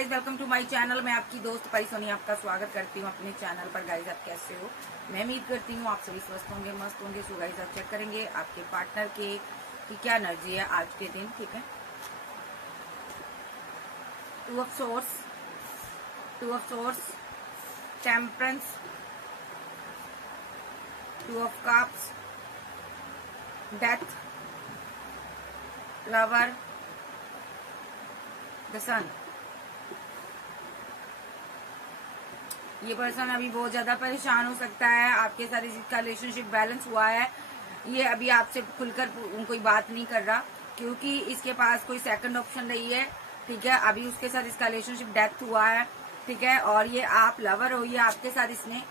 Guys, welcome to my channel. मैं आपकी दोस्त परी सोनी आपका स्वागत करती हूँ अपने चैनल पर। गाइज, आप कैसे हो? मैं उम्मीद करती हूँ आप सभी स्वस्थ होंगे, मस्त होंगे। सो गाइज, आप चेक करेंगे आपके पार्टनर के की क्या एनर्जी है आज के दिन। ठीक है, two of swords, temperance, two of cups, death, lover, the sun. ये पर्सन अभी बहुत ज्यादा परेशान हो सकता है। आपके साथ इसका रिलेशनशिप बैलेंस हुआ है। ये अभी आपसे खुलकर कोई बात नहीं कर रहा क्योंकि इसके पास कोई सेकंड ऑप्शन नहीं है। ठीक है, अभी उसके साथ इसका रिलेशनशिप डेथ हुआ है। ठीक है, और ये आप लवर हो, ये आपके साथ इसने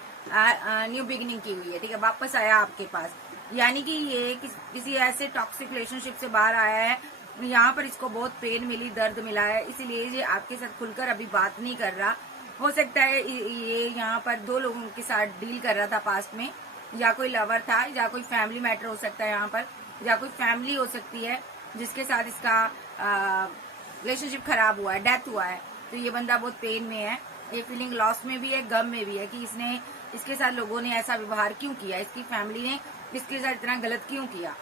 न्यू बिगिनिंग की हुई है। ठीक है, वापस आया आपके पास, यानी कि ये किसी ऐसे टॉक्सिक रिलेशनशिप से बाहर आया है। यहाँ पर इसको बहुत पेन मिली, दर्द मिला है, इसलिए ये आपके साथ खुलकर अभी बात नहीं कर रहा। हो सकता है ये यहाँ पर दो लोगों के साथ डील कर रहा था पास्ट में, या कोई लवर था, या कोई फैमिली मैटर हो सकता है यहाँ पर, या कोई फैमिली हो सकती है जिसके साथ इसका रिलेशनशिप खराब हुआ है, डेथ हुआ है। तो ये बंदा बहुत पेन में है, ये फीलिंग लॉस में भी है, गम में भी है कि इसके साथ लोगों ने ऐसा व्यवहार क्यों किया, इसकी फैमिली ने इसके साथ इतना गलत क्यों किया।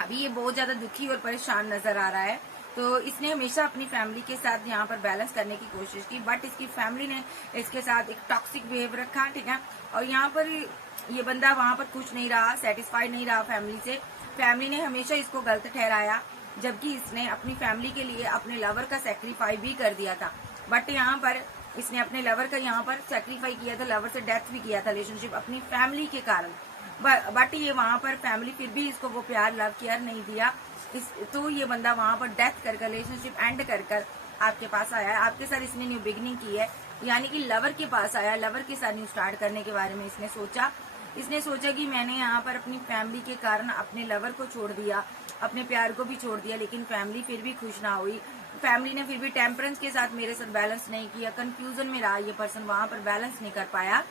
अभी ये बहुत ज्यादा दुखी और परेशान नजर आ रहा है। तो इसने हमेशा अपनी फैमिली के साथ यहाँ पर बैलेंस करने की कोशिश की, बट इसकी फैमिली ने इसके साथ एक टॉक्सिक बिहेव रखा। ठीक है, और यहाँ पर ये बंदा वहां पर खुश नहीं रहा, सेटिस्फाइड नहीं रहा फैमिली से। फैमिली ने हमेशा इसको गलत ठहराया, जबकि इसने अपनी फैमिली के लिए अपने लवर का सेक्रीफाई भी कर दिया था। बट यहाँ पर इसने अपने लवर का यहाँ पर सेक्रीफाई किया था, लवर से डेथ भी किया था रिलेशनशिप अपनी फैमिली के कारण। बट ये वहां पर फैमिली फिर भी इसको वो प्यार, लव, केयर नहीं दिया। तो ये बंदा वहां पर डेथ कर रिलेशनशिप एंड कर आपके पास आया है। आपके साथ इसने न्यू बिगिनिंग की है, यानी कि लवर के पास आया, लवर के साथ न्यू स्टार्ट करने के बारे में इसने सोचा कि मैंने यहाँ पर अपनी फैमिली के कारण अपने लवर को छोड़ दिया, अपने प्यार को भी छोड़ दिया, लेकिन फैमिली फिर भी खुश ना हुई। फैमिली ने फिर भी टेम्परेंस के साथ मेरे साथ बैलेंस नहीं किया, कंफ्यूजन में रहा ये पर्सन, वहां पर बैलेंस नहीं कर पाया।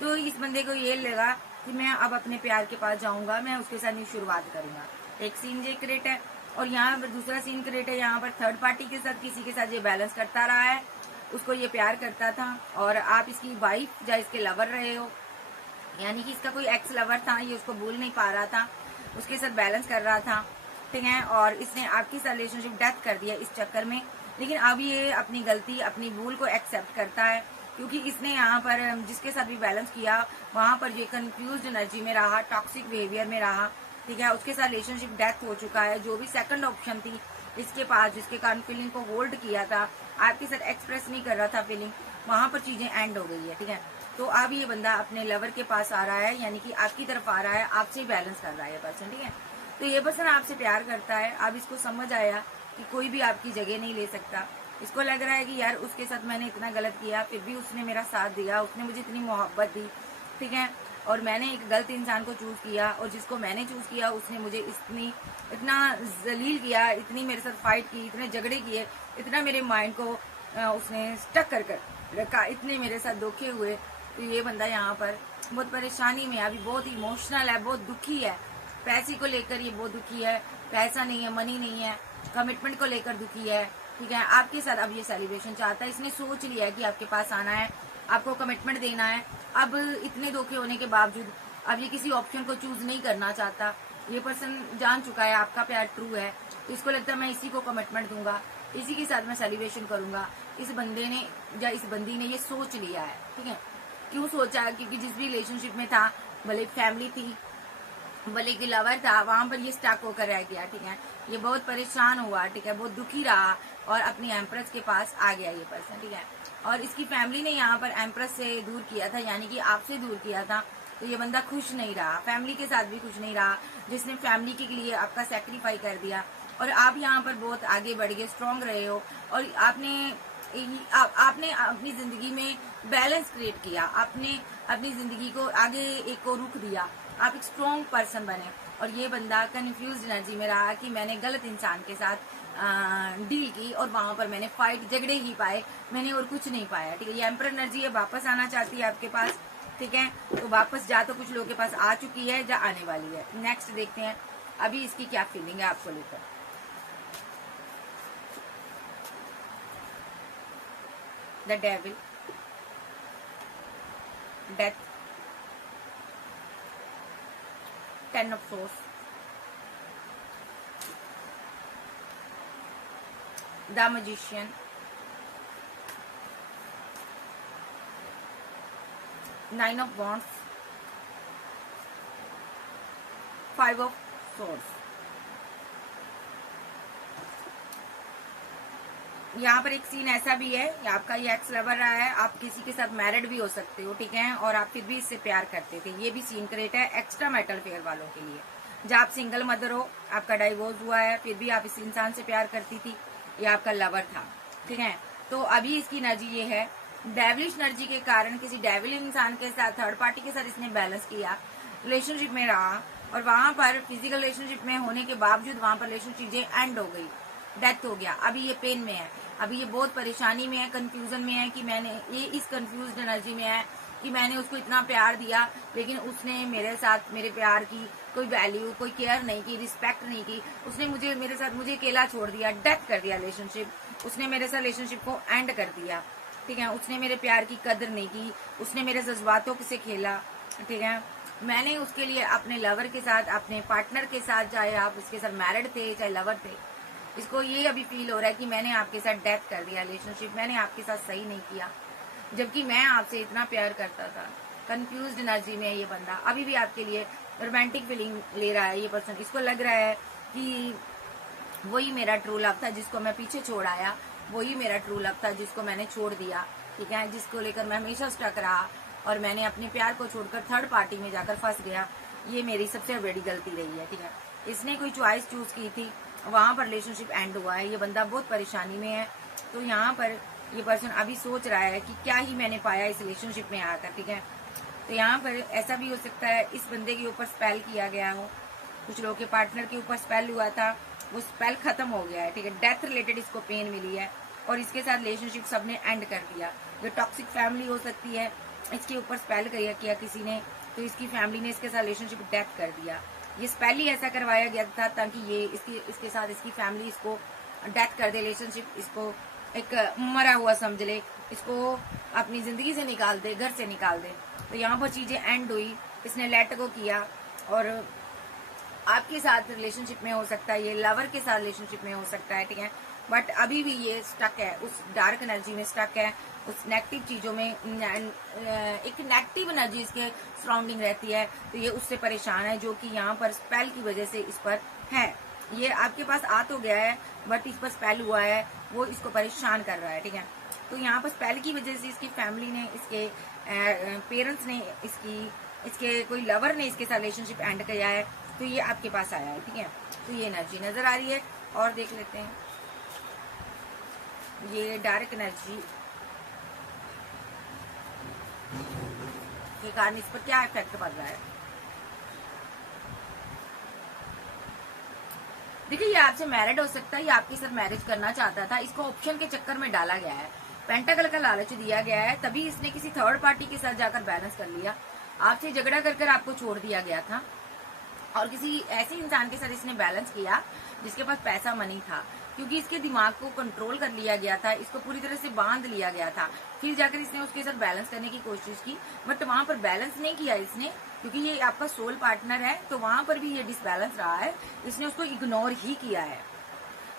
तो इस बंदे को ये लगा कि मैं अब अपने प्यार के पास जाऊंगा, मैं उसके साथ न्यू शुरुआत करूंगा। एक सीन ये क्रिएट है, और यहाँ पर दूसरा सीन क्रिएट है। यहाँ पर थर्ड पार्टी के साथ किसी के साथ ये बैलेंस करता रहा है, उसको ये प्यार करता था, और आप इसकी वाइफ या इसके लवर रहे हो, यानी कि इसका कोई एक्स लवर था, ये उसको भूल नहीं पा रहा था, उसके साथ बैलेंस कर रहा था। ठीक है, और इसने आपकी साथ रिलेशनशिप डेथ कर दिया इस चक्कर में। लेकिन अब ये अपनी गलती, अपनी भूल को एक्सेप्ट करता है, क्योंकि इसने यहाँ पर जिसके साथ भी बैलेंस किया वहां पर ये कंफ्यूज एनर्जी में रहा, टॉक्सिक बिहेवियर में रहा। ठीक है, उसके साथ रिलेशनशिप डेथ हो चुका है। जो भी सेकंड ऑप्शन थी इसके पास, जिसके कारण फीलिंग को होल्ड किया था, आपके साथ एक्सप्रेस नहीं कर रहा था फीलिंग, वहां पर चीजें एंड हो गई है। ठीक है, तो अब ये बंदा अपने लवर के पास आ रहा है, यानी कि आपकी तरफ आ रहा है, आपसे बैलेंस कर रहा है ये पर्सन। ठीक है, तो ये पर्सन आपसे प्यार करता है। अब इसको समझ आया कि कोई भी आपकी जगह नहीं ले सकता। इसको लग रहा है कि यार उसके साथ मैंने इतना गलत किया, फिर भी उसने मेरा साथ दिया, उसने मुझे इतनी मोहब्बत दी। ठीक है, और मैंने एक गलत इंसान को चूज किया, और जिसको मैंने चूज किया उसने मुझे इतना जलील किया, इतनी मेरे साथ फाइट की, इतने झगड़े किए, इतना मेरे माइंड को उसने स्टक कर रखा, इतने मेरे साथ धोखे हुए। तो ये बंदा यहाँ पर बहुत परेशानी में है, अभी बहुत इमोशनल है, बहुत दुखी है। पैसे को लेकर ये बहुत दुखी है, पैसा नहीं है, मनी नहीं है, कमिटमेंट को लेकर दुखी है। ठीक है, आपके साथ अब ये सेलिब्रेशन चाहता है। इसने सोच लिया है कि आपके पास आना है, आपको कमिटमेंट देना है। अब इतने धोखे होने के बावजूद अब ये किसी ऑप्शन को चूज नहीं करना चाहता। ये पर्सन जान चुका है आपका प्यार ट्रू है, तो इसको लगता है मैं इसी को कमिटमेंट दूंगा, इसी के साथ मैं सेलिब्रेशन करूंगा। इस बंदे ने या इस बंदी ने ये सोच लिया है। ठीक है, क्यों सोचा? क्योंकि जिस भी रिलेशनशिप में था, भले फैमिली थी, भले की लवर था, वहां पर ये स्टक होकर रह गया। ठीक है, ये बहुत परेशान हुआ। ठीक है, बहुत दुखी रहा, और अपनी एम्प्रेस के पास आ गया ये पर्सन। ठीक है, और इसकी फैमिली ने यहाँ पर एम्प्रेस से दूर किया था, यानी कि आपसे दूर किया था। तो ये बंदा खुश नहीं रहा, फैमिली के साथ भी खुश नहीं रहा, जिसने फैमिली के लिए आपका सेक्रीफाई कर दिया। और आप यहाँ पर बहुत आगे बढ़ गए, स्ट्रांग रहे हो, और आपने अपनी जिंदगी में बैलेंस क्रिएट किया, आपने अपनी जिंदगी को आगे एक को रुख दिया, आप एक स्ट्रॉन्ग पर्सन बने। और ये बंदा कंफ्यूज एनर्जी में रहा कि मैंने गलत इंसान के साथ डील की, और वहां पर मैंने फाइट, झगड़े ही पाए, मैंने और कुछ नहीं पाया। ठीक है, ये एम्पर एनर्जी है, वापस आना चाहती है आपके पास। ठीक है, तो वापस जा तो कुछ लोगों के पास आ चुकी है, या आने वाली है। नेक्स्ट देखते हैं अभी इसकी क्या फीलिंग है आपको लेकर। The devil, death, ten of source, the magician, nine of wands, five of source. यहाँ पर एक सीन ऐसा भी है, आपका ये एक्स लवर रहा है, आप किसी के साथ मैरिड भी हो सकते हो, ठीक है, और आप फिर भी इससे प्यार करते थे। ये भी सीन क्रिएट है एक्स्ट्रा मैरिटल अफेयर वालों के लिए। जब आप सिंगल मदर हो, आपका डाइवोर्स हुआ है, फिर भी आप इस इंसान से प्यार करती थी, ये आपका लवर था, ठीक है। तो अभी इसकी एनर्जी ये है, डेविलिश एनर्जी के कारण किसी डेविल इंसान के साथ, थर्ड पार्टी के साथ इसने बैलेंस किया, रिलेशनशिप में रहा, और वहां पर फिजिकल रिलेशनशिप में होने के बावजूद वहां पर रिलेशनशिप चीजें एंड हो गई, डेथ हो गया। अभी ये पेन में है, अभी ये बहुत परेशानी में है, कंफ्यूजन में है कि मैंने ये इस कंफ्यूज्ड एनर्जी में है कि मैंने उसको इतना प्यार दिया, लेकिन उसने मेरे साथ मेरे प्यार की कोई वैल्यू, कोई केयर नहीं की, रिस्पेक्ट नहीं की। उसने मेरे साथ मुझे अकेला छोड़ दिया, डेथ कर दिया रिलेशनशिप। उसने मेरे साथ रिलेशनशिप को एंड कर दिया, ठीक है। उसने मेरे प्यार की कदर नहीं की, उसने मेरे जज्बातों से खेला, ठीक है। मैंने उसके लिए अपने लवर के साथ, अपने पार्टनर के साथ, चाहे आप उसके साथ मैरिड थे चाहे लवर थे, इसको ये अभी फील हो रहा है कि मैंने आपके साथ डेथ कर दिया रिलेशनशिप, मैंने आपके साथ सही नहीं किया, जबकि मैं आपसे इतना प्यार करता था। कंफ्यूज्ड एनर्जी में है ये बंदा, अभी भी आपके लिए रोमांटिक फीलिंग ले रहा है ये पर्सन। इसको लग रहा है कि वही मेरा ट्रू लव था जिसको मैं पीछे छोड़ आया, वही मेरा ट्रू लव था जिसको मैंने छोड़ दिया, ठीक है, जिसको लेकर मैं हमेशा स्टक रहा और मैंने अपने प्यार को छोड़कर थर्ड पार्टी में जाकर फंस गया। ये मेरी सबसे बड़ी गलती रही है, ठीक है। इसने कोई चॉइस चूज की थी, वहां पर रिलेशनशिप एंड हुआ है, ये बंदा बहुत परेशानी में है। तो यहाँ पर ये पर्सन अभी सोच रहा है कि क्या ही मैंने पाया इस रिलेशनशिप में आकर, ठीक है। तो यहाँ पर ऐसा भी हो सकता है इस बंदे के ऊपर स्पेल किया गया हो, कुछ लोगों के पार्टनर के ऊपर स्पेल हुआ था, वो स्पेल खत्म हो गया है, ठीक है। डेथ रिलेटेड इसको पेन मिली है और इसके साथ रिलेशनशिप सबने एंड कर दिया। ये टॉक्सिक फैमिली हो सकती है, इसके ऊपर स्पेल किया किसी ने, तो इसकी फैमिली ने इसके साथ रिलेशनशिप डेथ कर दिया। ये स्पेल ही ऐसा करवाया गया था ताकि ये इसके साथ इसकी फैमिली इसको डेथ कर दे, रिलेशनशिप इसको एक मरा हुआ समझ ले, इसको अपनी जिंदगी से निकाल दे, घर से निकाल दे। तो यहाँ पर चीजें एंड हुई, इसने लेट गो किया और आपके साथ रिलेशनशिप में हो सकता है, ये लवर के साथ रिलेशनशिप में हो सकता है, ठीक है। बट अभी भी ये स्टक है, उस डार्क एनर्जी में स्टक है, उस नेगेटिव चीजों में, एक नेगेटिव एनर्जी इसके सराउंडिंग रहती है। तो ये उससे परेशान है, जो कि यहाँ पर स्पेल की वजह से इस पर है। ये आपके पास आ तो गया है बट इस पर स्पेल हुआ है, वो इसको परेशान कर रहा है, ठीक है। तो यहाँ पर स्पेल की वजह से इसकी फैमिली ने, इसके पेरेंट्स ने, इसके कोई लवर ने इसके साथ रिलेशनशिप एंड किया है, तो ये आपके पास आया है, ठीक है। तो ये एनर्जी नजर आ रही है और देख लेते हैं ये डार्क एनर्जी के कारण इस पर क्या इफेक्ट पड़ रहा है। देखिए, ये आपसे मैरिड हो सकता है, ये आपके साथ मैरिज करना चाहता था, इसको ऑप्शन के चक्कर में डाला गया है, पेंटाकल का लालच दिया गया है, तभी इसने किसी थर्ड पार्टी के साथ जाकर बैलेंस कर लिया। आपसे झगड़ा कर आपको छोड़ दिया गया था और किसी ऐसे इंसान के साथ इसने बैलेंस किया जिसके पास पैसा मनी था, क्योंकि इसके दिमाग को कंट्रोल कर लिया गया था, इसको पूरी तरह से बांध लिया गया था। फिर जाकर इसने उसके साथ बैलेंस करने की कोशिश की, बट वहां पर बैलेंस नहीं किया इसने, क्योंकि ये आपका सोल पार्टनर है, तो वहां पर भी ये डिसबैलेंस रहा है, इसने उसको इग्नोर ही किया है।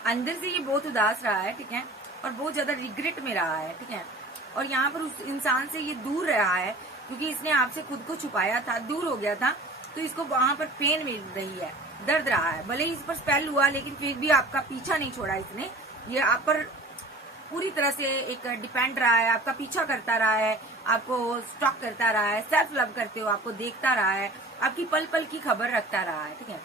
अंदर से ये बहुत उदास रहा है, ठीक है, और बहुत ज्यादा रिग्रेट में रहा है, ठीक है। और यहाँ पर उस इंसान से ये दूर रहा है, क्योंकि इसने आपसे खुद को छुपाया था, दूर हो गया था, तो इसको वहां पर पेन मिल रही है, दर्द रहा है। भले ही इस पर स्पेल हुआ, लेकिन फिर भी आपका पीछा नहीं छोड़ा इसने, ये आप पर पूरी तरह से एक डिपेंड रहा है, आपका पीछा करता रहा है, आपको स्टॉक करता रहा है, सेल्फ लव करते हो, आपको देखता रहा है, आपकी पल पल की खबर रखता रहा है, ठीक है।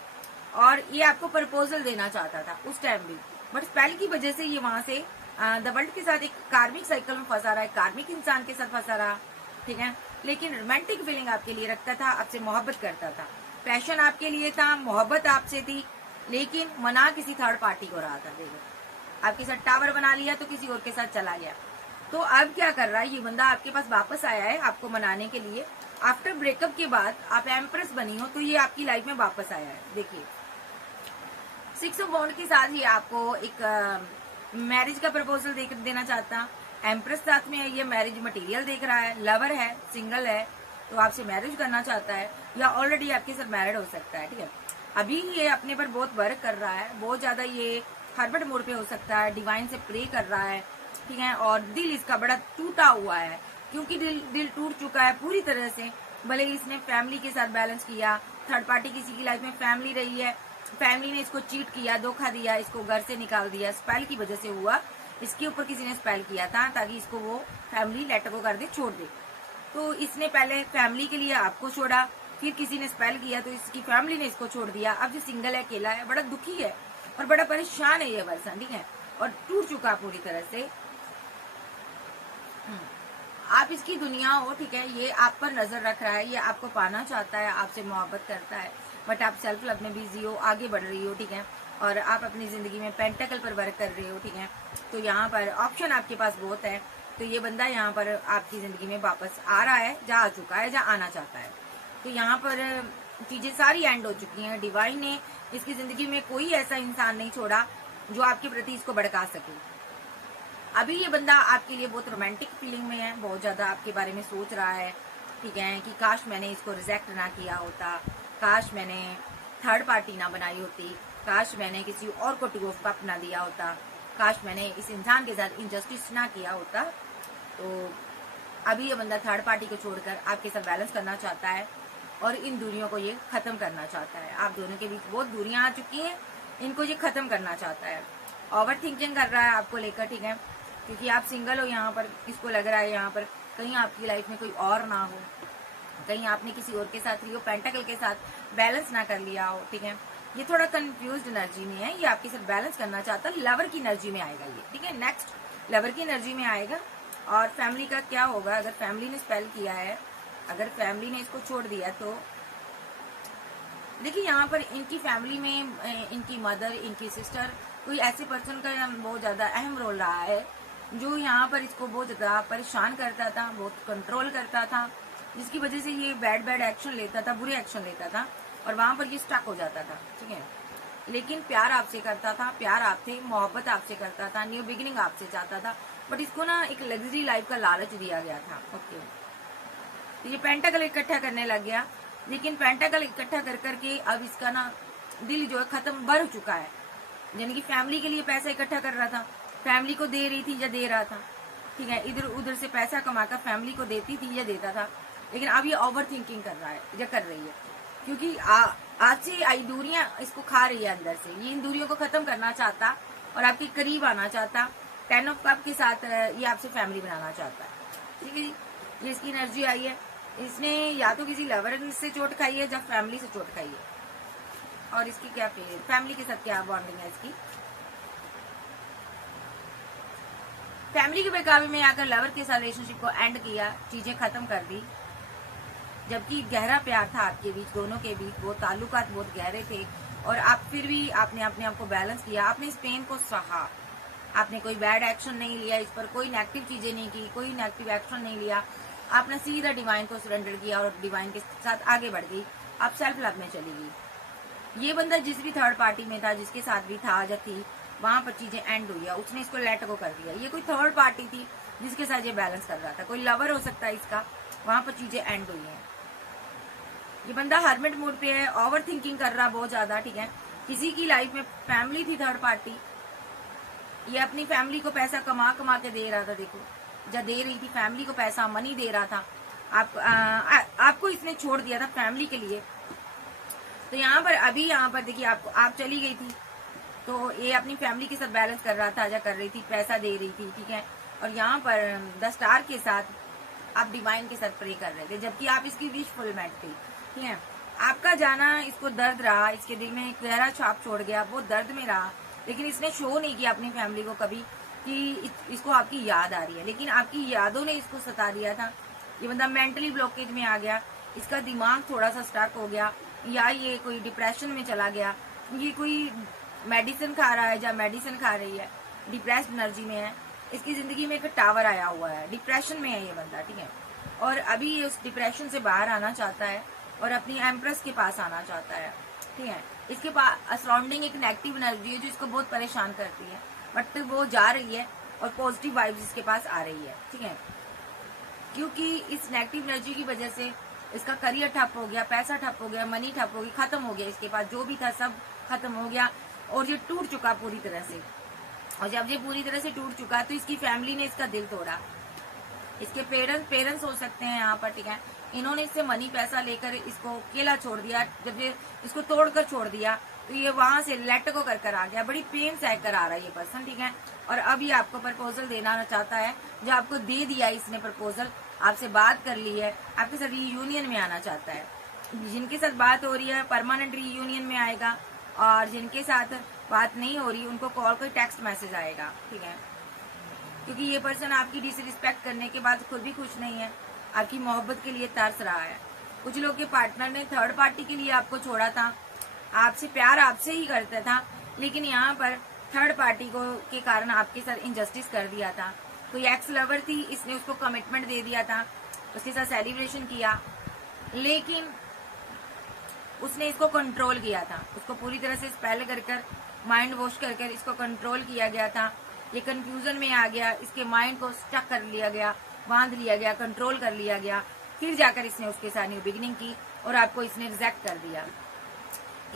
और ये आपको प्रपोजल देना चाहता था उस टाइम भी, बट स्पेल की वजह से ये वहां से द वर्ल्ड के साथ एक कार्मिक साइकिल में फंसा रहा है, कार्मिक इंसान के साथ फंसा रहा, ठीक है। लेकिन रोमांटिक फीलिंग आपके लिए रखता था, आपसे मोहब्बत करता था, पैशन आपके लिए था, मोहब्बत आपसे थी, लेकिन मना किसी थर्ड पार्टी को रहा था। देखो, आपके साथ टावर बना लिया तो किसी और के साथ चला गया। तो अब क्या कर रहा है ये बंदा, आपके पास वापस आया है आपको मनाने के लिए। आफ्टर ब्रेकअप के बाद आप एम्प्रेस बनी हो, तो ये आपकी लाइफ में वापस आया है। देखिए, 6 ऑफ वॉन्ड के साथ ही आपको एक मैरिज का प्रपोजल देना चाहता, एम्प्रेस साथ में है, ये मैरिज मटेरियल देख रहा है, लवर है, सिंगल है, तो आपसे मैरिज करना चाहता है या ऑलरेडी आपके साथ मैरिड हो सकता है। ठीक है, अभी ये अपने पर बहुत वर्क कर रहा है, बहुत ज्यादा ये हर्बट मोड पे हो सकता है, डिवाइन से प्रे कर रहा है। ठीक है, और दिल इसका बड़ा टूटा हुआ है, क्योंकि दिल टूट चुका है पूरी तरह से। भले इसने फैमिली के साथ बैलेंस किया, थर्ड पार्टी किसी की लाइफ में फैमिली रही है, फैमिली ने इसको चीट किया, धोखा दिया, इसको घर से निकाल दिया, स्पेल की वजह से हुआ, इसके ऊपर किसी ने स्पेल किया था ताकि इसको वो फैमिली लेट गो कर दे, छोड़ दे। तो इसने पहले फैमिली के लिए आपको छोड़ा, फिर किसी ने स्पेल किया तो इसकी फैमिली ने इसको छोड़ दिया। अब जो सिंगल है, अकेला है, बड़ा दुखी है और बड़ा परेशान है ये पर्सन। ठीक है, और टूट चुका पूरी तरह से। आप इसकी दुनिया हो, ठीक है, ये आप पर नजर रख रहा है, ये आपको पाना चाहता है, आपसे मोहब्बत करता है, बट आप सेल्फ लव में बिजी हो, आगे बढ़ रही हो। ठीक है, और आप अपनी जिंदगी में पेंटेकल पर वर्क कर रहे हो। ठीक है, तो यहाँ पर ऑप्शन आपके पास बहुत है। तो ये बंदा यहाँ पर आपकी जिंदगी में वापस आ रहा है, जा आ चुका है, जा आना चाहता है। तो यहाँ पर चीजें सारी एंड हो चुकी हैं। डिवाइन ने इसकी जिंदगी में कोई ऐसा इंसान नहीं छोड़ा जो आपके प्रति इसको भड़का सके। अभी ये बंदा आपके लिए बहुत रोमांटिक फीलिंग में है, बहुत ज्यादा आपके बारे में सोच रहा है। ठीक है, कि काश मैंने इसको रिजेक्ट ना किया होता, काश मैंने थर्ड पार्टी ना बनाई होती, काश मैंने किसी और को टू ऑफ कप ना दिया होता, काश मैंने इस इंसान के साथ इनजस्टिस ना किया होता। तो अभी ये बंदा थर्ड पार्टी को छोड़कर आपके साथ बैलेंस करना चाहता है और इन दूरियों को ये खत्म करना चाहता है। आप दोनों के बीच बहुत दूरियां आ चुकी हैं, इनको ये खत्म करना चाहता है। ओवर थिंकिंग कर रहा है आपको लेकर। ठीक है, क्योंकि आप सिंगल हो, यहाँ पर इसको लग रहा है यहाँ पर कहीं आपकी लाइफ में कोई और ना हो, कहीं आपने किसी और के साथ रियो पेंटाकल के साथ बैलेंस ना कर लिया हो। ठीक है, ये थोड़ा कंफ्यूज्ड एनर्जी में है, ये आपके साथ बैलेंस करना चाहता है, लवर की एनर्जी में आएगा ये। ठीक है, नेक्स्ट लवर की एनर्जी में आएगा। और फैमिली का क्या होगा, अगर फैमिली ने स्पेल किया है, अगर फैमिली ने इसको छोड़ दिया तो देखिए यहाँ पर इनकी फैमिली में इनकी मदर, इनकी सिस्टर, कोई ऐसे पर्सन का बहुत ज्यादा अहम रोल रहा है जो यहाँ पर इसको बहुत ज्यादा परेशान करता था, बहुत कंट्रोल करता था, जिसकी वजह से ये बैड एक्शन लेता था, बुरे एक्शन लेता था और वहां पर ये स्टक हो जाता था। ठीक है, लेकिन प्यार आपसे करता था, प्यार आपसे, मोहब्बत आपसे करता था, न्यू बिगिनिंग आपसे चाहता था, बट इसको ना एक लग्जरी लाइफ का लालच दिया गया था। ओके, तो ये पेंटाकल इकट्ठा करने लग गया, लेकिन पेंटाकल इकट्ठा कर करके अब इसका ना दिल जो है खत्म, भर चुका है। यानी कि फैमिली के लिए पैसा इकट्ठा कर रहा था, फैमिली को दे रही थी या दे रहा था। ठीक है, इधर उधर से पैसा कमाकर फैमिली को देती थी या देता था, लेकिन अब ये ओवर थिंकिंग कर रहा है या कर रही है, क्योंकि आज से आई दूरियां इसको खा रही है अंदर से। ये इन दूरियों को खत्म करना चाहता और आपके करीब आना चाहता। 10 ऑफ कप के साथ ये आपसे फैमिली बनाना चाहता है। ठीक है जी, ये इसकी एनर्जी आई है। इसने या तो किसी लवर से चोट खाई है या फैमिली से चोट खाई है। और इसकी क्या फैमिली के साथ क्या बॉन्डिंग है इसकी। फैमिली के बेकाबू में आकर लवर के साथ रिलेशनशिप को एंड किया, चीजें खत्म कर दी, जबकि गहरा प्यार था आपके बीच, दोनों के बीच वो ताल्लुकात बहुत गहरे थे। और आप फिर भी आपने अपने आप को बैलेंस किया, आपने इस पेन को सहा, आपने कोई बैड एक्शन नहीं लिया, इस पर कोई नेगेटिव चीजें नहीं की, कोई नेगेटिव एक्शन नहीं लिया, आपने सीधा डिवाइन को सरेंडर किया और डिवाइन के साथ आगे बढ़ गई, आप सेल्फ लव में चली गई। ये बंदा जिस भी थर्ड पार्टी में था, जिसके साथ भी था या थी, वहां पर चीजें एंड हुई है, उसने इसको लेट गो कर दिया। ये कोई थर्ड पार्टी थी जिसके साथ ये बैलेंस कर रहा था, कोई लवर हो सकता है इसका, वहां पर चीजें एंड हुई है। ये बंदा हर्मिट मोड पे है, ओवर थिंकिंग कर रहा बहुत ज्यादा। ठीक है, किसी की लाइफ में फैमिली थी थर्ड पार्टी, ये अपनी फैमिली को पैसा कमा कमा के दे रहा था, देखो जब दे रही थी फैमिली को पैसा, मनी दे रहा था, आपको इसने छोड़ दिया था फैमिली के लिए। तो यहाँ पर अभी यहाँ पर देखिए आपको, आप चली गई थी तो ये अपनी फैमिली के साथ बैलेंस कर रहा था या कर रही थी, पैसा दे रही थी। ठीक है, और यहाँ पर 10 स्टार के साथ आप डिवाइन के साथ प्रे कर रहे थे, जबकि आप इसकी विश फुलमेंट थी। ठीक है, आपका जाना इसको दर्द रहा, इसके दिल में एक गहरा छाप छोड़ गया, वो दर्द में रहा, लेकिन इसने शो नहीं किया अपनी फैमिली को कभी कि इसको आपकी याद आ रही है, लेकिन आपकी यादों ने इसको सता दिया था। ये बंदा मेंटली ब्लॉकेज में आ गया, इसका दिमाग थोड़ा सा स्टक हो गया, या ये कोई डिप्रेशन में चला गया, ये कोई मेडिसिन खा रहा है या मेडिसिन खा रही है, डिप्रेस्ड एनर्जी में है, इसकी जिंदगी में एक टावर आया हुआ है, डिप्रेशन में है ये बंदा। ठीक है, और अभी ये उस डिप्रेशन से बाहर आना चाहता है और अपनी एम्प्रेस के पास आना चाहता है। ठीक है, इसके पास सराउंडिंग एक नेगेटिव एनर्जी है जो इसको बहुत परेशान करती है, बट वो जा रही है और पॉजिटिव वाइब्स इसके पास आ रही है, ठीक है। क्योंकि इस नेगेटिव एनर्जी की वजह से इसका करियर ठप हो गया, पैसा ठप हो गया, मनी ठप हो गई, खत्म हो गया, इसके पास जो भी था सब खत्म हो गया और ये टूट चुका पूरी तरह से। और जब ये पूरी तरह से टूट चुका तो इसकी फैमिली ने इसका दिल तोड़ा। इसके पेरेंट्स हो सकते हैं यहाँ पर, ठीक है। इन्होंने इससे मनी पैसा लेकर इसको अकेला छोड़ दिया। जब ये इसको तोड़कर छोड़ दिया तो ये वहां से लेट को कर आ गया। बड़ी पेन सह कर आ रहा है ये पर्सन, ठीक है। और अब ये आपको प्रपोजल देना चाहता है, जो आपको दे दिया इसने प्रपोजल, आपसे बात कर ली है, आपके साथ रीयूनियन में आना चाहता है। जिनके साथ बात हो रही है परमानेंट रीयूनियन में आएगा, और जिनके साथ बात नहीं हो रही उनको कॉल कोई टेक्स्ट मैसेज आएगा, ठीक है। क्योंकि ये पर्सन आपकी डिसरिस्पेक्ट करने के बाद खुद भी खुश नहीं है, आपकी मोहब्बत के लिए तरस रहा है। कुछ लोग के पार्टनर ने थर्ड पार्टी के लिए आपको छोड़ा था, आपसे प्यार आपसे ही करता था, लेकिन यहाँ पर थर्ड पार्टी को के कारण आपके साथ इनजस्टिस कर दिया था। कोई एक्स लवर थी, इसने उसको कमिटमेंट दे दिया था, उसके साथ सेलिब्रेशन किया, लेकिन उसने इसको कंट्रोल किया था। उसको पूरी तरह से स्पेल कर माइंड वॉश कर इसको कंट्रोल किया गया था। ये कंफ्यूजन में आ गया, इसके माइंड को स्टक कर लिया गया, बांध लिया गया, कंट्रोल कर लिया गया। फिर जाकर इसने उसके साथ न्यू बिगिनिंग की और आपको इसने रिजेक्ट कर दिया।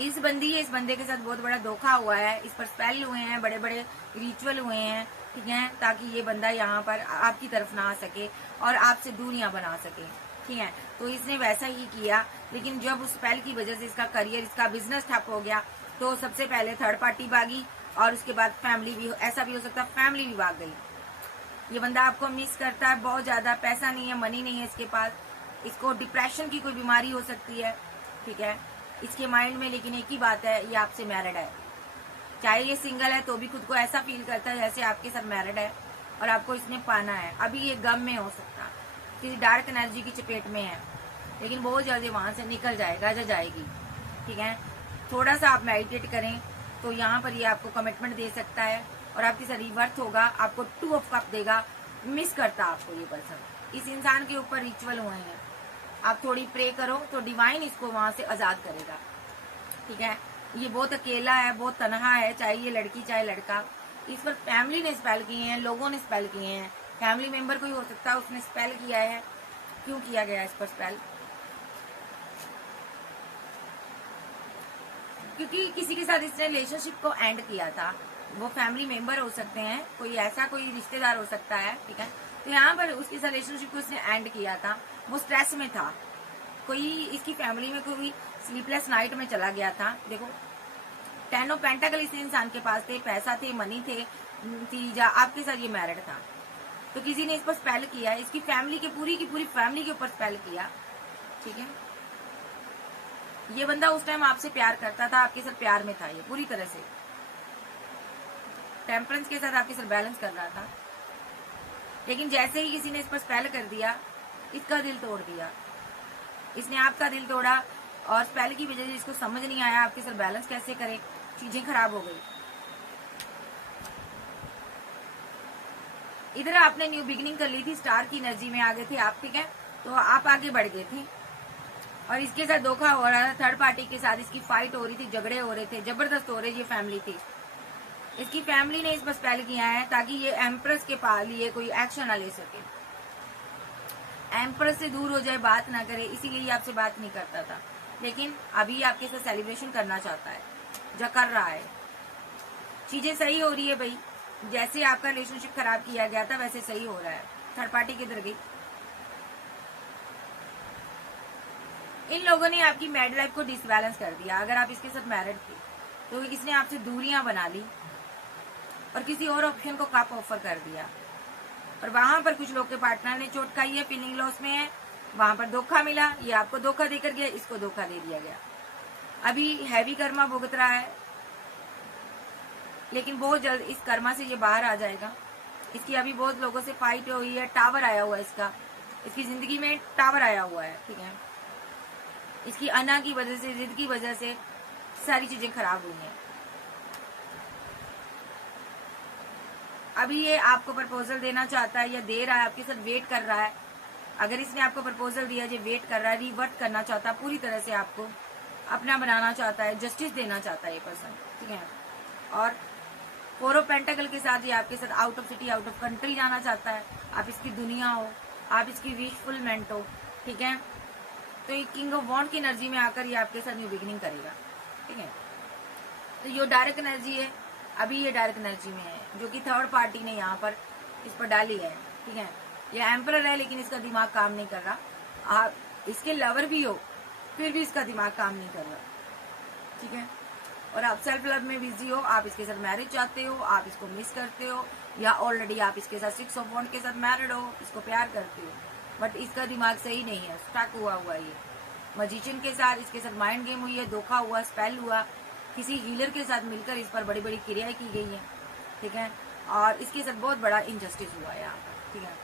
इस बंदे के साथ बहुत बड़ा धोखा हुआ है। इस पर स्पेल हुए हैं, बड़े बड़े रिचुअल हुए हैं, ठीक है, ताकि ये बंदा यहाँ पर आपकी तरफ ना आ सके और आपसे दूरियां बना सके, ठीक है। तो इसने वैसा ही किया, लेकिन जब उस स्पेल की वजह से इसका करियर, इसका बिजनेस ठप हो गया, तो सबसे पहले थर्ड पार्टी भागी और उसके बाद फैमिली भी, ऐसा भी हो सकता है फैमिली भी भाग गई। ये बंदा आपको मिस करता है बहुत ज्यादा। पैसा नहीं है, मनी नहीं है इसके पास, इसको डिप्रेशन की कोई बीमारी हो सकती है, ठीक है, इसके माइंड में। लेकिन एक ही बात है, ये आपसे मैरिड है। चाहे ये सिंगल है तो भी खुद को ऐसा फील करता है जैसे आपके साथ मैरिड है और आपको इसने पाना है। अभी ये गम में हो सकता, किसी डार्क एनर्जी की चपेट में है, लेकिन बहुत जल्दी वहां से निकल जाएगा, जाएगी, ठीक है। थोड़ा सा आप मेडिटेट करें तो यहाँ पर ये आपको कमिटमेंट दे सकता है और आपके साथ रिवर्थ होगा, आपको 2 ऑफ कप देगा। मिस करता आपको ये पर्सन। इस इंसान के ऊपर रिचुअल हुए हैं, आप थोड़ी प्रे करो तो डिवाइन इसको वहां से आजाद करेगा, ठीक है। ये बहुत अकेला है, बहुत तनहा है, चाहे ये लड़की चाहे लड़का। इस पर फैमिली ने स्पेल किए हैं, लोगों ने स्पेल किए हैं, फैमिली मेंबर कोई हो सकता है उसने स्पेल किया है। क्यों किया गया इस पर स्पेल? क्योंकि किसी के साथ इसने रिलेशनशिप को एंड किया था। वो फैमिली मेंबर हो सकते हैं, कोई ऐसा कोई रिश्तेदार हो सकता है, ठीक है। तो यहाँ पर उसके साथ रिलेशनशिप को इसने एंड किया था, वो स्ट्रेस में था। कोई इसकी फैमिली में कोई स्लीपलेस नाइट में चला गया था। देखो 10 ऑफ पेंटाकल इस इंसान के पास थे, पैसा थे, मनी थी, आपके साथ ये मैरिड था। तो किसी ने इस पर स्पेल किया, इसकी फैमिली की पूरी फैमिली के ऊपर स्पेल किया, ठीक है। ये बंदा उस टाइम आपसे प्यार करता था, आपके साथ प्यार में था, ये पूरी तरह से टेम्परेंस के साथ आपके साथ बैलेंस कर रहा था। लेकिन जैसे ही किसी ने इस पर स्पेल कर दिया, इसका दिल तोड़ दिया, इसने आपका दिल तोड़ा और स्पेल की वजह से इसको समझ नहीं आया आपके साथ बैलेंस कैसे करे, चीजें खराब हो गई। इधर आपने न्यू बिगिनिंग कर ली थी, स्टार की एनर्जी में आ गए थे आप, ठीक है। तो आप आगे बढ़ गए थे और इसके साथ धोखा हो रहा था। थर्ड पार्टी के साथ इसकी फाइट हो रही थी, झगड़े हो रहे थे, जबरदस्त हो रही ये फैमिली थी। इसकी फैमिली ने इस पर स्पेल किया है ताकि ये एम्प्रेस के लिए कोई एक्शन ना ले सके, एम्प्रेस से दूर हो जाए, बात ना करे, इसीलिए आपसे बात नहीं करता था। लेकिन अभी आपके साथ सेलिब्रेशन करना चाहता है, जो कर रहा है। चीजें सही हो रही है भाई, जैसे आपका रिलेशनशिप खराब किया गया था वैसे सही हो रहा है। थर्ड पार्टी किधर गई? इन लोगों ने आपकी मैरिड लाइफ को डिसबैलेंस कर दिया। अगर आप इसके साथ मैरिड थे तो इसने आपसे दूरियां बना ली और किसी और ऑप्शन को कप ऑफर कर दिया। और वहां पर कुछ लोग के पार्टनर ने चोट खाई है, फीलिंग लॉस में है, वहां पर धोखा मिला, ये आपको धोखा देकर गया, इसको धोखा दे दिया गया। अभी हैवी कर्मा भुगत रहा है, लेकिन बहुत जल्द इस कर्मा से ये बाहर आ जाएगा। इसकी अभी बहुत लोगों से फाइट हुई है, टावर आया हुआ है इसकी जिंदगी में टावर आया हुआ है, ठीक है। इसकी अना की वजह से, जिद की वजह से सारी चीजें खराब हुई हैं। अभी ये आपको प्रपोजल देना चाहता है या दे रहा है, आपके साथ वेट कर रहा है। अगर इसने आपको प्रपोजल दिया, ये वेट कर रहा है, रिवर्ट करना चाहता है, पूरी तरह से आपको अपना बनाना चाहता है, जस्टिस देना चाहता है ये पर्सन, ठीक है। और 4 ऑफ पेंटाकल के साथ ये आपके साथ out of city, out of country जाना चाहता है। आप इसकी दुनिया हो, आप इसकी विशफुलमेंट हो, ठीक है। तो ये किंग ऑफ वॉन्ड की एनर्जी में आकर ये आपके साथ न्यू बिगिनिंग करेगा, ठीक है। तो ये डायरेक्ट एनर्जी है, अभी ये डायरेक्ट एनर्जी में है, जो कि थर्ड पार्टी ने यहाँ पर इस पर डाली है, ठीक है। ये एम्परर है, लेकिन इसका दिमाग काम नहीं कर रहा। आप इसके लवर भी हो, फिर भी इसका दिमाग काम नहीं कर रहा, ठीक है। और आप सेल्फ लव में बिजी हो, आप इसके साथ मैरिज चाहते हो, आप इसको मिस करते हो, या ऑलरेडी आप इसके साथ 6 ऑफ वॉन्ड के साथ मैरिड हो, इसको प्यार करते हो, बट इसका दिमाग सही नहीं है, स्टक हुआ हुआ ये। मजिशियन के साथ इसके साथ माइंड गेम हुई है, धोखा हुआ, स्पेल हुआ, किसी हीलर के साथ मिलकर इस पर बड़ी बड़ी क्रियाएं की गई हैं, ठीक है। और इसके साथ बहुत बड़ा इनजस्टिस हुआ है यहाँ पर, ठीक है।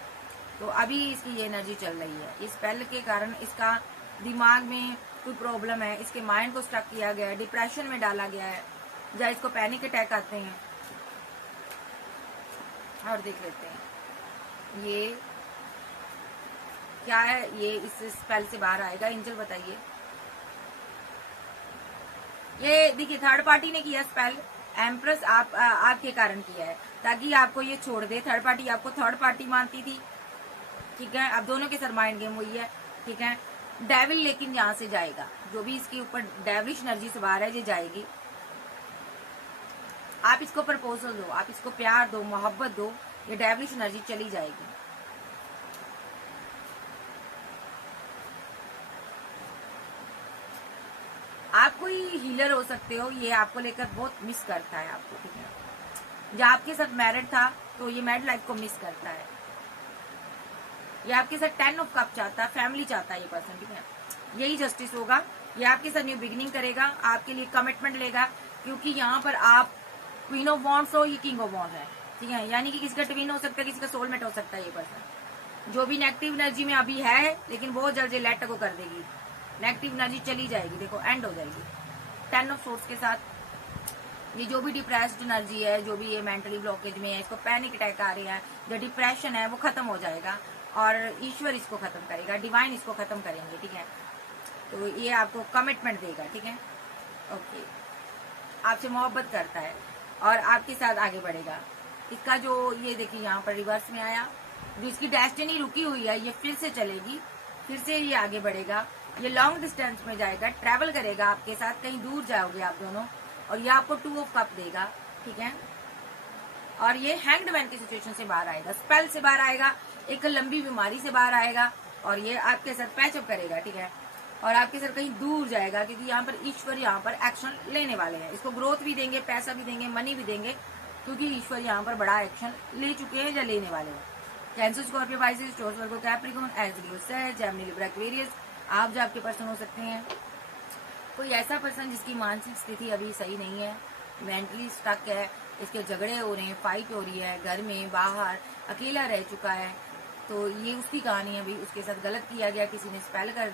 तो अभी इसकी ये एनर्जी चल रही है, इस स्पेल के कारण इसका दिमाग में कोई प्रॉब्लम है, इसके माइंड को स्टक किया गया है, डिप्रेशन में डाला गया है, या इसको पैनिक अटैक आते हैं। और देख लेते हैं ये क्या है, ये इस स्पेल से बाहर आएगा। एंजल बताइए। ये देखिए थर्ड पार्टी ने किया स्पेल, एम्प्रेस आपके कारण किया है, ताकि आपको ये छोड़ दे। थर्ड पार्टी आपको थर्ड पार्टी मानती थी, ठीक है। अब दोनों के साथ माइंड गेम हुई है, ठीक है। डेविल लेकिन यहाँ से जाएगा, जो भी इसके ऊपर डेविलिश एनर्जी से बाहर है ये जाएगी। आप इसको प्रपोजल दो, आप इसको प्यार दो, मोहब्बत दो, ये डेविलिश एनर्जी चली जाएगी। आप कोई हीलर हो सकते हो, ये आपको लेकर बहुत मिस करता है आपको, ठीक है। जब आपके साथ मैरिड था तो ये मैरिड लाइफ को मिस करता है। ये आपके साथ 10 ऑफ कप चाहता है, फैमिली चाहता है ये पर्सन, ठीक है। यही जस्टिस होगा, ये आपके साथ न्यू बिगिनिंग करेगा, आपके लिए कमिटमेंट लेगा, क्योंकि यहाँ पर आप क्वीन ऑफ वॉन्ड्स हो, ये किंग ऑफ वॉन्ड है, ठीक है। यानी कि किसी का ट्विन हो सकता है, किसी का सोलमेट हो सकता है ये पर्सन। जो भी नेगेटिव एनर्जी में अभी है, लेकिन बहुत जल्द ये लेट को कर देगी, नेगेटिव एनर्जी चली जाएगी, देखो एंड हो जाएगी 10 ऑफ सोर्स के साथ। ये जो भी डिप्रेस्ड एनर्जी है, जो भी ये मेंटली ब्लॉकेज में है, इसको पैनिक अटैक आ रही है, जो डिप्रेशन है वो खत्म हो जाएगा, और ईश्वर इसको खत्म करेगा, डिवाइन इसको खत्म करेंगे, ठीक है। तो ये आपको कमिटमेंट देगा, ठीक है। ओके, आपसे मोहब्बत करता है और आपके साथ आगे बढ़ेगा। इसका जो ये देखिए यहाँ पर रिवर्स में आया, जो इसकी डेस्टिनी रुकी हुई है ये फिर से चलेगी, फिर से ये आगे बढ़ेगा, ये लॉन्ग डिस्टेंस में जाएगा, ट्रैवल करेगा आपके साथ, कहीं दूर जाओगे आप दोनों, और ये आपको 2 ऑफ कप देगा, ठीक है। और ये हैंग्ड मैन की सिचुएशन से बाहर आएगा, स्पेल से बाहर आएगा, एक लंबी बीमारी से बाहर आएगा, और ये आपके साथ पैचअप करेगा, ठीक है। और आपके साथ कहीं दूर जाएगा, क्योंकि यहाँ पर ईश्वर यहाँ पर एक्शन लेने वाले हैं, इसको ग्रोथ भी देंगे, पैसा भी देंगे, मनी भी देंगे, क्योंकि ईश्वर यहाँ पर बड़ा एक्शन ले चुके हैं या लेने वाले हैं। Cancer, Scorpio, Pisces, Taurus, Virgo, Capricorn, Aries, Sagittarius, Gemini, Libra, Aquarius, आप जो आपके पर्सन हो सकते हैं। कोई ऐसा पर्सन जिसकी मानसिक स्थिति अभी सही नहीं है, मेंटली स्टक है, इसके झगड़े हो रहे हैं, फाइट हो रही है, घर में बाहर अकेला रह चुका है, तो ये उसकी कहानी है। अभी उसके साथ गलत किया गया, किसी ने स्पेल कर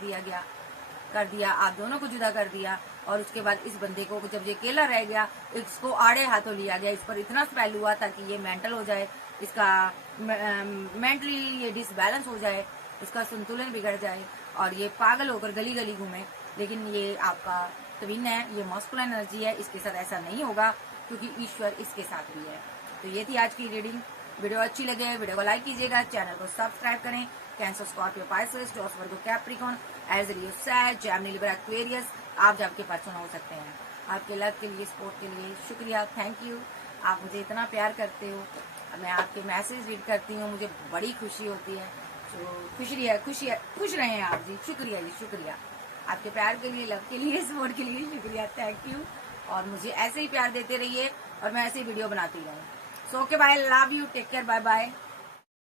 दिया, आप दोनों को जुदा कर दिया, और उसके बाद इस बंदे को जब ये अकेला रह गया, इसको आड़े हाथों लिया गया, इस पर इतना स्पेल हुआ ताकि ये मेंटल हो जाए, इसका मेंटली ये डिसबैलेंस हो जाए, इसका संतुलन बिगड़ जाए, और ये पागल होकर गली गली घूमे। लेकिन ये आपका ट्विन है, ये मस्कुलिन एनर्जी है, इसके साथ ऐसा नहीं होगा, क्योंकि ईश्वर इसके साथ भी है। तो ये थी आज की रीडिंग। वीडियो अच्छी लगे वीडियो को लाइक कीजिएगा, चैनल को सब्सक्राइब करें। Cancer, Scorpio, Pisces, Taurus, Virgo, Capricorn, Aries, Sagittarius, Gemini, Libra, Aquarius, आप जब के पर्सन हो सकते हैं। आपके लव के लिए, सपोर्ट के लिए शुक्रिया, थैंक यू। आप मुझे इतना प्यार करते हो, मैं आपके मैसेज रीड करती हूँ, मुझे बड़ी खुशी होती है। तो खुश रहें आप जी, शुक्रिया जी, शुक्रिया आपके प्यार के लिए, लव के लिए, सपोर्ट के लिए शुक्रिया, थैंक यू। और मुझे ऐसे ही प्यार देते रहिए, और मैं ऐसे ही वीडियो बनाती रहूँ। So okay, bye, love you, take care, bye bye.